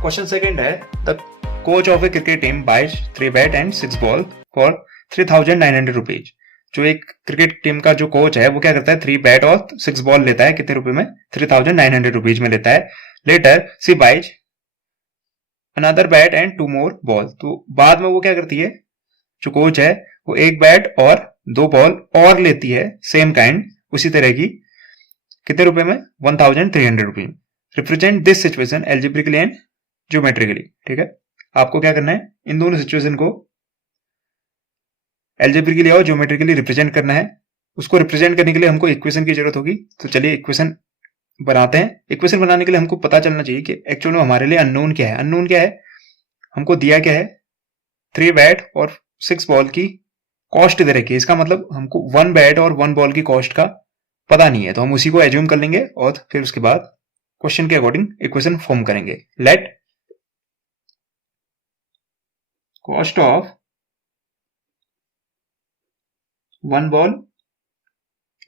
Question second है, the coach of a cricket team buys 3 bat and 6 ball for 3,900 rupees. जो एक cricket team का जो coach है वो क्या करता है, 3 बैट और 6 बॉल लेता है, कितने रुपए में, 3,900 रुपीज में लेता है। Later C buys another bat and 2 more ball. तो बाद में वो क्या करती है, जो कोच है वो 1 बैट और 2 बॉल और लेती है, सेम काइंड, उसी तरह की, कितने रुपए में, 1,300 rupees. Represent this situation algebraically and geometrically. ठीक है, आपको क्या करना है, इन दोनों सिचुएशन को एल्जेब्रिकली और ज्योमेट्रिकली रिप्रेजेंट करना है। उसको रिप्रेजेंट करने के लिए हमको इक्वेशन की जरूरत होगी। तो चलिए इक्वेशन बनाते हैं। इक्वेशन बनाने के लिए हमको पता चलना चाहिए कि एक्चुअल में हमारे लिए अननोन क्या है। अननोन क्या है, हमको दिया क्या है, 3 बैट और 6 बॉल की कॉस्ट दे रखी है। इसका मतलब हमको 1 बैट और 1 बॉल की कॉस्ट का पता नहीं है, तो हम उसी को एज्यूम कर लेंगे और फिर उसके बाद क्वेश्चन के अकॉर्डिंग इक्वेशन फॉर्म करेंगे। Let cost of 1 ball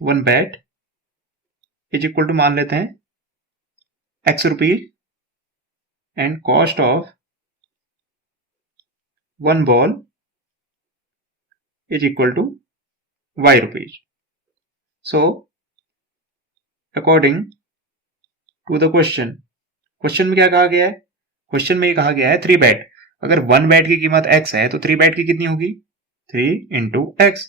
1 bat is equal to, मान लेते हैं, x rupees, and cost of 1 ball is equal to y rupees. So according to the question में क्या कहा गया है, क्वेश्चन में ये कहा गया है 3 बैट। अगर 1 बैट की कीमत x है तो 3 बैट की कितनी होगी, 3 इंटू एक्स।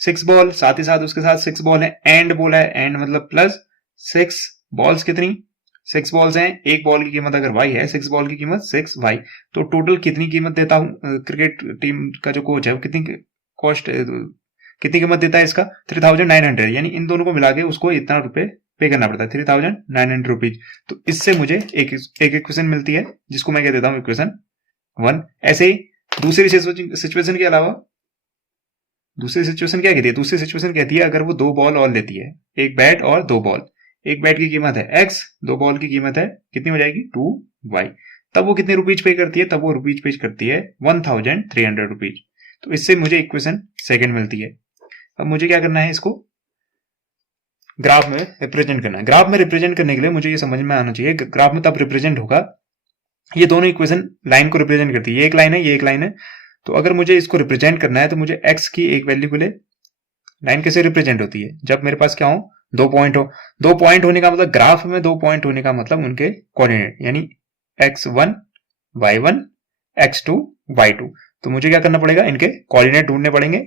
6 बॉल, साथ ही साथ उसके साथ 6 बॉल है, एंड बोला है, एंड मतलब प्लस 6 बॉल्स, कितनी, 6 बॉल्स हैं। एक बॉल की कीमत अगर y है, 6 बॉल की कीमत 6y। तो टोटल कितनी कीमत देता हूं, क्रिकेट टीम का जो कोच है वो कितनी कॉस्ट, कितनी कीमत देता है इसका, 3,900। यानी इन दोनों को मिला के उसको इतना रुपए पे करना पड़ता है, 3,900 रुपीज। तो इससे मुझे एक इक्वेशन मिलती है जिसको मैं कह देता हूं इक्वेशन 1। ऐसे ही दूसरी सिचुएशन के अलावा दूसरी सिचुएशन क्या कहती है, दूसरी सिचुएशन कहती है अगर वो 2 बॉल और लेती है, 1 बैट और 2 बॉल। 1 बैट की कीमत है x, 2 बॉल की कीमत है कितनी हो जाएगी, 2y। तब वो कितने रुपीज पे करती है, तब वो रुपीज पे करती है 1,300 रुपीज। तो इससे मुझे इक्वेशन सेकंड मिलती है। अब मुझे क्या करना है, इसको ग्राफ में रिप्रेजेंट करना है। ग्राफ में रिप्रेजेंट करने के लिए मुझे ये समझ में आना चाहिए, ग्राफ में तब रिप्रेजेंट होगा, ये दोनों इक्वेशन लाइन को रिप्रेजेंट करती है, ये एक लाइन है, ये एक लाइन है। तो अगर मुझे इसको रिप्रेजेंट करना है तो मुझे x की एक वैल्यू को ले, लाइन कैसे रिप्रेजेंट होती है, जब मेरे पास क्या हो, 2 पॉइंट हो। 2 पॉइंट होने का मतलब, ग्राफ में 2 पॉइंट होने का मतलब उनके कोऑर्डिनेट, यानी x1 y1 x2 y2। तो मुझे क्या करना पड़ेगा, इनके कोऑर्डिनेट ढूंढने पड़ेंगे।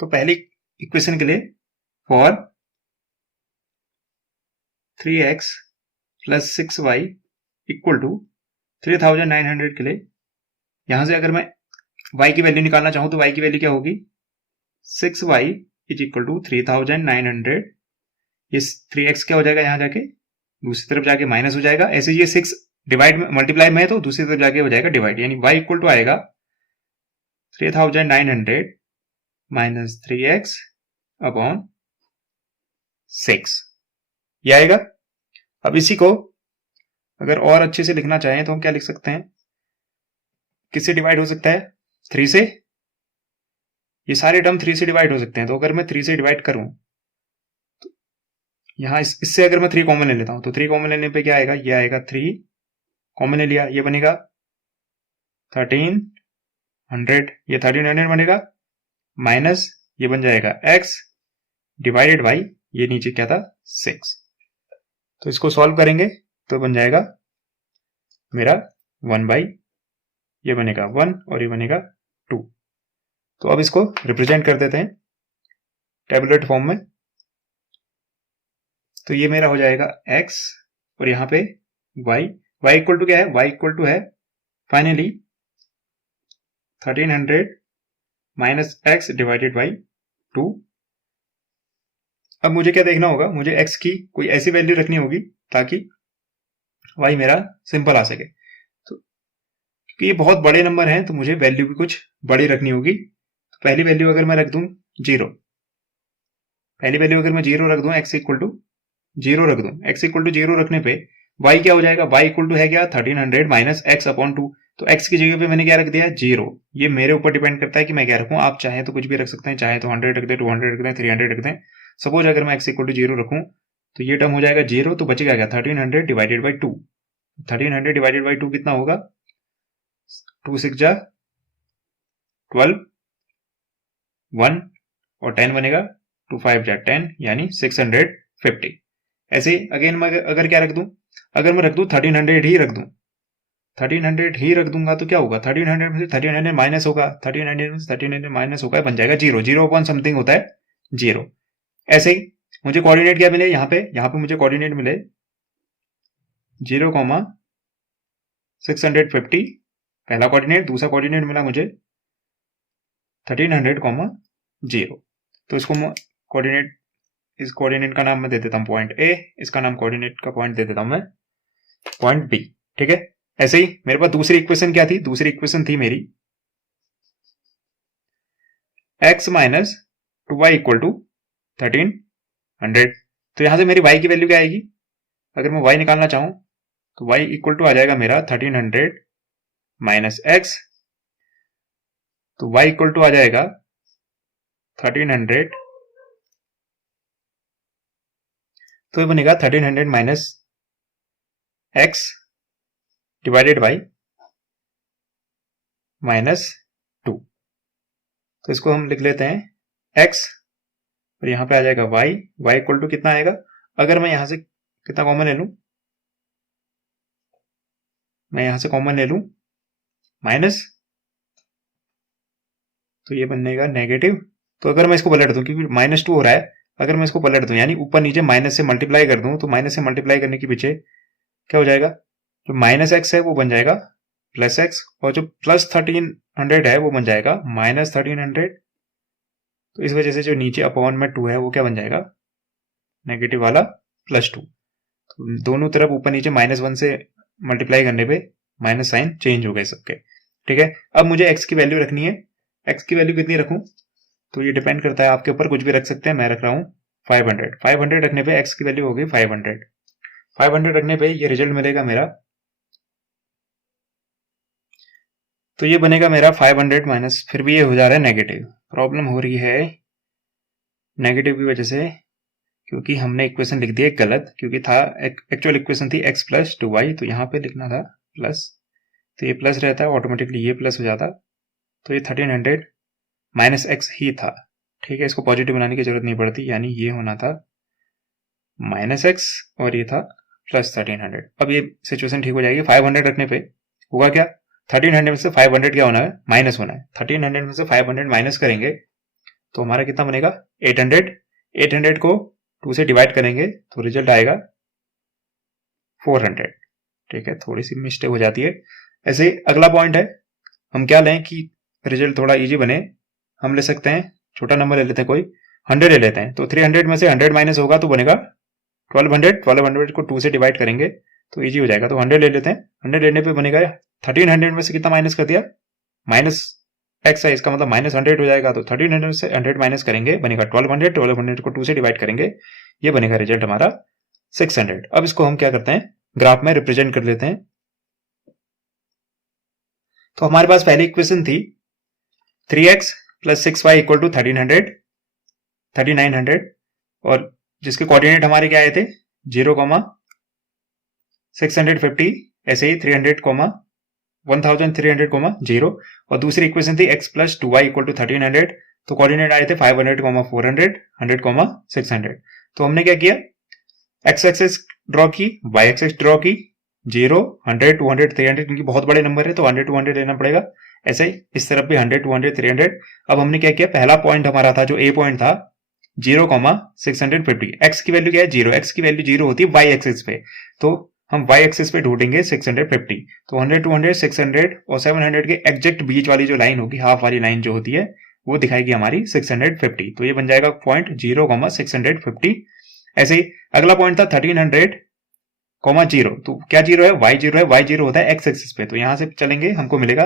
तो पहली इक्वेशन के लिए, for 3x plus 6y equal to 3,900 के लिए, यहां से अगर मैं y की वैल्यू निकालना चाहूं तो y की वैल्यू क्या होगी, 6y इज इक्वल टू 3,900। ये 3x क्या हो जाएगा, यहां जाके दूसरी तरफ जाके माइनस हो जाएगा। ऐसे ये 6 डिवाइड में, मल्टीप्लाई में है तो दूसरी तरफ जाके हो जाएगा डिवाइड, यानी y इक्वल टू आएगा 3,900 माइनस 3x अपॉन 6, ये आएगा। अब इसी को अगर और अच्छे से लिखना चाहें तो हम क्या लिख सकते हैं, किससे डिवाइड हो सकता है, 3 से। ये सारे टर्म 3 से डिवाइड हो सकते हैं। तो अगर मैं 3 से डिवाइड करूं तो यहां इससे अगर मैं 3 कॉमन ले लेता हूं तो 3 कॉमन लेने पे क्या आएगा, ये आएगा 3 कॉमन ले लिया, ये बनेगा 1,300, ये 1,300 बनेगा, माइनस ये बन जाएगा x डिवाइडेड बाई ये नीचे क्या था, 6। तो इसको सॉल्व करेंगे तो बन जाएगा मेरा 1 बाई, ये बनेगा 1 और ये बनेगा 2। तो अब इसको रिप्रेजेंट कर देते हैं टेबुलेट फॉर्म में। तो ये मेरा हो जाएगा x और यहां पे y। y इक्वल टू क्या है, y इक्वल टू है finally 1,300 minus x divided by 2। अब मुझे क्या देखना होगा, मुझे x की कोई ऐसी वैल्यू रखनी होगी ताकि y मेरा सिंपल आ सके। तो क्योंकि ये बहुत बड़े नंबर हैं तो मुझे वैल्यू भी कुछ बड़ी रखनी होगी। तो पहली वैल्यू अगर मैं रख दूं 0, पहली वैल्यू अगर मैं 0 रख दूं, x इक्वल टू 0 रख दूं, x इक्वल टू 0 रखने पे y क्या हो जाएगा, y इक्वल टू है क्या, 1,300 माइनस x अपॉन 2। तो x की जगह पे मैंने क्या रख दिया, 0। ये मेरे ऊपर डिपेंड करता है कि मैं क्या रखूं। आप चाहें तो कुछ भी रख सकते हैं, चाहे तो 100 रख दें, 200 रख दें, 300 रख दें, सपोज अगर मैं x इक्वल टू 0 रखूं तो ये टर्म हो जाएगा 0, तो बचेगा क्या 1300 डिवाइडेड बाई 2। 1300 डिवाइडेड बाई 2 कितना होगा, 2 6 जा 12, 1 और 10 बनेगा, 2 5 जा 10 यानी 650। ऐसे अगेन मैं अगर क्या रख दूं, अगर मैं रख दूं 1300 ही रख दूं, 1300 ही रख दूंगा तो क्या होगा, 1300 में से 1300 माइनस होगा, 1300 में से 1300 माइनस होगा, बन जाएगा 0। 0 अपॉन समथिंग होता है 0। ऐसे ही मुझे कोऑर्डिनेट क्या मिले, यहाँ पे मुझे कोऑर्डिनेट मिले 0, 650 पहला कोऑर्डिनेट, दूसरा कोऑर्डिनेट मिला मुझे 1300, 0। तो इसको कोऑर्डिनेट, इस कोऑर्डिनेट का नाम मैं दे देता हूं पॉइंट ए, इसका नाम कोऑर्डिनेट का पॉइंट दे देता हूं मैं पॉइंट बी। ठीक है, ऐसे ही मेरे पास दूसरी इक्वेशन क्या थी, दूसरी इक्वेशन थी मेरी x minus 2y equal to 1300। तो यहां से मेरी y की वैल्यू क्या आएगी, अगर मैं y निकालना चाहूं तो y इक्वल टू आ जाएगा मेरा 1300 माइनस x, तो y इक्वल टू आ जाएगा 1300, तो ये बनेगा 1300 minus x divided by minus 2। तो इसको हम लिख लेते हैं x और यहां पे आ जाएगा y, y इक्वल टू कितना आएगा, अगर मैं यहां से कितना कॉमन ले लूं, मैं यहां से कॉमन ले लूं माइनस, तो ये बनेगा नेगेटिव। तो अगर मैं इसको पलट दूं, क्योंकि -2 हो रहा है, अगर मैं इसको पलट दूं यानी ऊपर नीचे माइनस से मल्टीप्लाई कर दूं, तो माइनस से मल्टीप्लाई करने के पीछे क्या हो जाएगा, जो माइनस एक्स है वो बन जाएगा प्लस एक्स, और जो प्लस 1300 है वो बन जाएगा माइनस 1300। तो इस वजह से जो नीचे अपॉन में 2 है वो क्या बन जाएगा, नेगेटिव वाला +2। तो दोनों तरफ ऊपर नीचे -1 से मल्टीप्लाई करने पे माइनस साइन चेंज हो गए सबके। ठीक है, अब मुझे x की वैल्यू रखनी है, x की वैल्यू कितनी रखूं, तो ये डिपेंड करता है आपके ऊपर, कुछ भी रख सकते हैं, मैं रख रहा हूं 500। 500 रखने पे x की वैल्यू होगी 500। 500 रखने पे ये रिजल्ट मिलेगा मेरा, तो ये बनेगा मेरा 500 माइनस, फिर भी ये हो जा रहा है नेगेटिव, प्रॉब्लम हो रही है नेगेटिव की वजह से, क्योंकि हमने इक्वेशन लिख दी है गलत, क्योंकि था एक्चुअल इक्वेशन थी x प्लस 2y, तो यहाँ पे लिखना था प्लस, तो ये प्लस रहता है ऑटोमेटिकली, ये प्लस हो जाता, तो ये 1300 माइनस x ही था। ठीक है, इसको पॉजिटिव बनाने की जरूरत नहीं पड़ती, यानी ये होना था माइनस x और ये था प्लस 1300। अब ये सिचुएशन ठीक हो जाएगी। 500 रखने पे होगा क्या, 1300 में से 500 क्या होना है, माइनस होना है। 1300 में से 500 माइनस करेंगे तो हमारा कितना बनेगा 800। 800 को 2 से डिवाइड करेंगे तो रिजल्ट आएगा 400। ठीक है, थोड़ी सी मिस्टेक हो जाती है। ऐसे अगला पॉइंट है, हम क्या लें कि रिजल्ट थोड़ा इजी बने, हम ले सकते हैं छोटा नंबर ले लेते हैं, कोई 100 ले लेते हैं। तो 300 में से 100 माइनस होगा तो बनेगा 1200। 1200 को 2 से डिवाइड करेंगे तो इजी हो जाएगा, तो 100 ले लेते हैं। 100 लेने पे बनेगा 1300 में से कितना माइनस कर दिया, माइनस x है, इसका मतलब माइनस 100 हो जाएगा। तो 1300 में से 100 माइनस करेंगे बनेगा 1200। 1200 को 2 से डिवाइड करेंगे, ये बनेगा रिजल्ट हमारा 600। अब इसको हम क्या करते हैं, ग्राफ में रिप्रेजेंट कर लेते हैं। तो हमारे पास पहली इक्वेशन थी 3x plus 6y equal to 3900, और जिसके कोऑर्डिनेट हमारे क्या आए थे 0, 650, ऐसे ही 300, 1300, 0। और दूसरी इक्वेशन थी x plus 2y equal to 1300, तो कोऑर्डिनेट आए थे 500, 400, 100, 600। तो हमने क्या किया, x एक्सिस ड्रॉ की, y एक्सिस ड्रॉ की, 0, 100, 200, 300, क्योंकि बहुत बड़े नंबर है तो 100, 200 लेना पड़ेगा। ऐसे ही इस तरफ भी 100, 200, 300। अब हमने क्या किया, पहला पॉइंट हमारा था जो a पॉइंट था 0, 650। x की वैल्यू क्या है 0, x की वैल्यू 0 होती है y एक्सिस पे, तो हम y एक्सिस पे ढूंढेंगे 650। तो 100, 200, 600 और 700 के एग्जैक्ट बीच वाली जो लाइन होगी, हाफ वाली लाइन जो होती है, वो दिखाएगी हमारी 650। तो ये बन जाएगा पॉइंट 0, 650। ऐसे ही अगला पॉइंट था 1300, 0। तो क्या 0 है, y 0 है, y 0 होता है x एक्सिस पे, तो यहां से चलेंगे हमको मिलेगा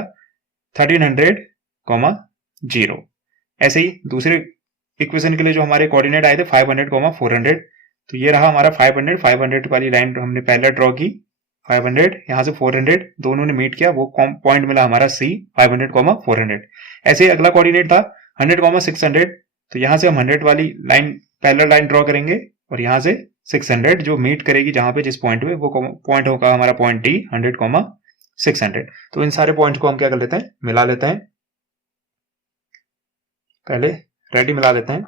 1300, 0। ऐसे ही दूसरे इक्वेशन के लिए जो हमारे कोऑर्डिनेट आए थे 500, 400, तो ये रहा हमारा 500। 500 वाली लाइन हमने पहले ड्रॉ की, 500 यहां से 400 दोनों ने मीट किया, वो पॉइंट मिला हमारा C, 500, 400। ऐसे ही अगला कोऑर्डिनेट था 100, 600, तो यहां से हम 100 वाली लाइन पैरेलल लाइन ड्रॉ करेंगे और यहां से 600 जो मीट करेगी जहां पे जिस पॉइंट पे, वो पॉइंट होगा हमारा पॉइंट डी 100, 600। तो इन सारे पॉइंट को हम क्या कर लेते हैं, मिला लेते हैं। पहले रेडी मिला लेते हैं।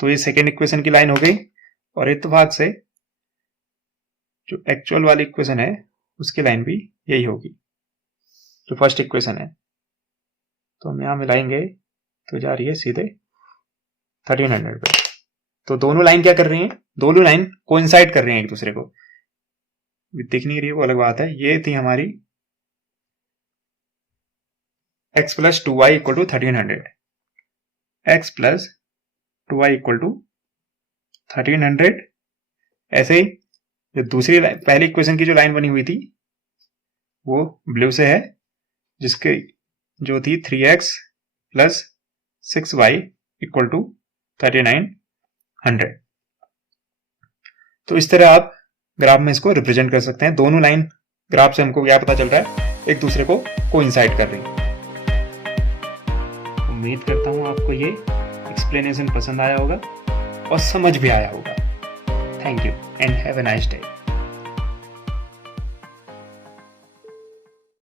तो ये सेकेंड इक्वेशन की लाइन हो गई और इत्तेफाक से जो एक्चुअल वाली इक्वेशन है उसकी लाइन भी यही होगी जो फर्स्ट इक्वेशन है। तो हम यहां मिलाएंगे तो जा रही है सीधे 1300 पे। तो दोनों लाइन क्या कर रही हैं, दोनों लाइन कोइंसाइड कर रही हैं एक दूसरे को। दिख नहीं रही है वो अलग बात है। ये थी हमारी x plus 2y equal to 1300, x plus 2y equal to 1300। ऐसे ही जो दूसरी पहली इक्वेशन की जो लाइन बनी हुई थी वो ब्लू से है, जिसके जो थी 3x plus 6y equal to 3900। तो इस तरह आप ग्राफ में इसको रिप्रेजेंट कर सकते हैं। दोनों लाइन ग्राफ से हमको क्या पता चल रहा है, एक दूसरे को कोइंसाइड कर रही है। उम्मीद करता हूं आपको ये एक्सप्लेनेशन पसंद आया होगा और समझ भी आया होगा। Thank you and have a nice day.